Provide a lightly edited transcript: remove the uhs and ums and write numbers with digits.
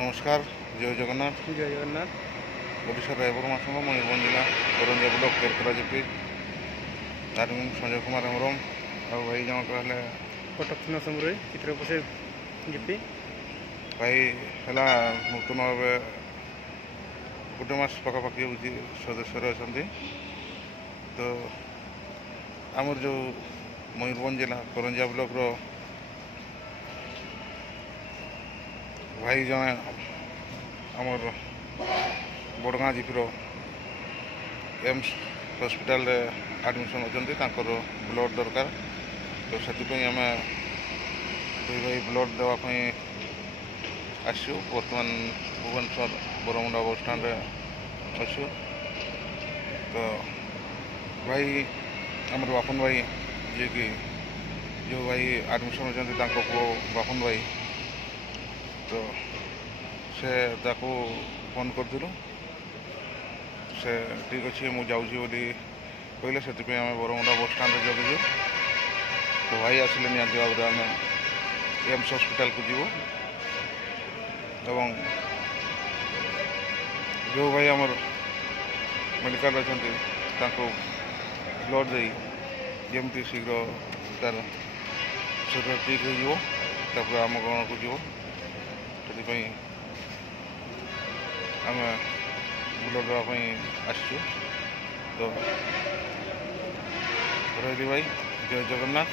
নমস্কার, জয় জগন্নাথ। জয় জগন্নাথ। ଓଡ଼ିଶାର ରାୟପୁର ମାସଙ୍କ ମୟୂରଭଞ୍ଜ ଜିଲ୍ଲା କରଞ୍ଜିଆ ବ୍ଲକ କେରକେରା ଜିପି ତାର ମୁଁ ସଞ୍ଜୟ କୁମାର ହେମ୍ରମ ଆଉ ଭାଇ ଜଣକ ହେଲେ କଟକ ସୁନା ସମୁରାଇ ଚିତ୍ରପ୍ରସାଦ ଜିପି। ଭାଇ ହେଲା ନୂତନ ଭାବେ ଗୋଟେ ମାସ ପାଖାପାଖି ହେଉଛି ସଦସ୍ୟରେ ଅଛନ୍ତି। ତ ଆମର ଯେଉଁ ମୟୂରଭଞ୍ଜ ଜିଲ୍ଲା କରଞ୍ଜିଆ ବ୍ଲକର ଭାଇ ଜଣେ ଆମର ବଡ଼ଗାଁ ଜିପିର ଏମ୍ସ ହସ୍ପିଟାଲରେ ଆଡ଼ମିସନ୍ ଅଛନ୍ତି, ତାଙ୍କର ବ୍ଲଡ଼୍ ଦରକାର। ତ ସେଥିପାଇଁ ଆମେ ଦୁଇ ଭାଇ ବ୍ଲଡ଼୍ ଦେବା ପାଇଁ ଆସିଛୁ। ବର୍ତ୍ତମାନ ଭୁବନେଶ୍ୱର ବରମୁଣ୍ଡା ବସ୍ଷ୍ଟାଣ୍ଡରେ ଅଛୁ। ତ ଭାଇ ଆମର ବାପନ ଭାଇ, ଯିଏକି ଯେଉଁ ଭାଇ ଆଡ଼ମିସନ୍ ଅଛନ୍ତି ତାଙ୍କ ପୁଅ ବାପନ ଭାଇ, ତ ସେ ତାକୁ ଫୋନ୍ କରିଥିଲୁ। ସେ ଠିକ୍ ଅଛି ମୁଁ ଯାଉଛି ବୋଲି କହିଲେ, ସେଥିପାଇଁ ଆମେ ବରମୁଣ୍ଡା ବସ୍ଷ୍ଟାଣ୍ଡରେ ଜଗିଛୁ। ତ ଭାଇ ଆସିଲେ ନିହାତି ଭାବରେ ଆମେ ଏମ୍ସ ହସ୍ପିଟାଲକୁ ଯିବୁ ଏବଂ ଯେଉଁ ଭାଇ ଆମର ମେଡ଼ିକାଲରେ ଅଛନ୍ତି ତାଙ୍କୁ ବ୍ଲଡ଼୍ ଦେଇ ଯେମିତି ଶୀଘ୍ର ତାର ଶରୀର ଠିକ୍ ହୋଇଯିବ, ତାପରେ ଆମ ଗ୍ରହଣକୁ ଯିବ। ସେଥିପାଇଁ ଆମେ ବ୍ଲଡ଼୍ ଦେବା ପାଇଁ ଆସିଛୁ। ତ ରହିଲି ଭାଇ, ଜୟ ଜଗନ୍ନାଥ।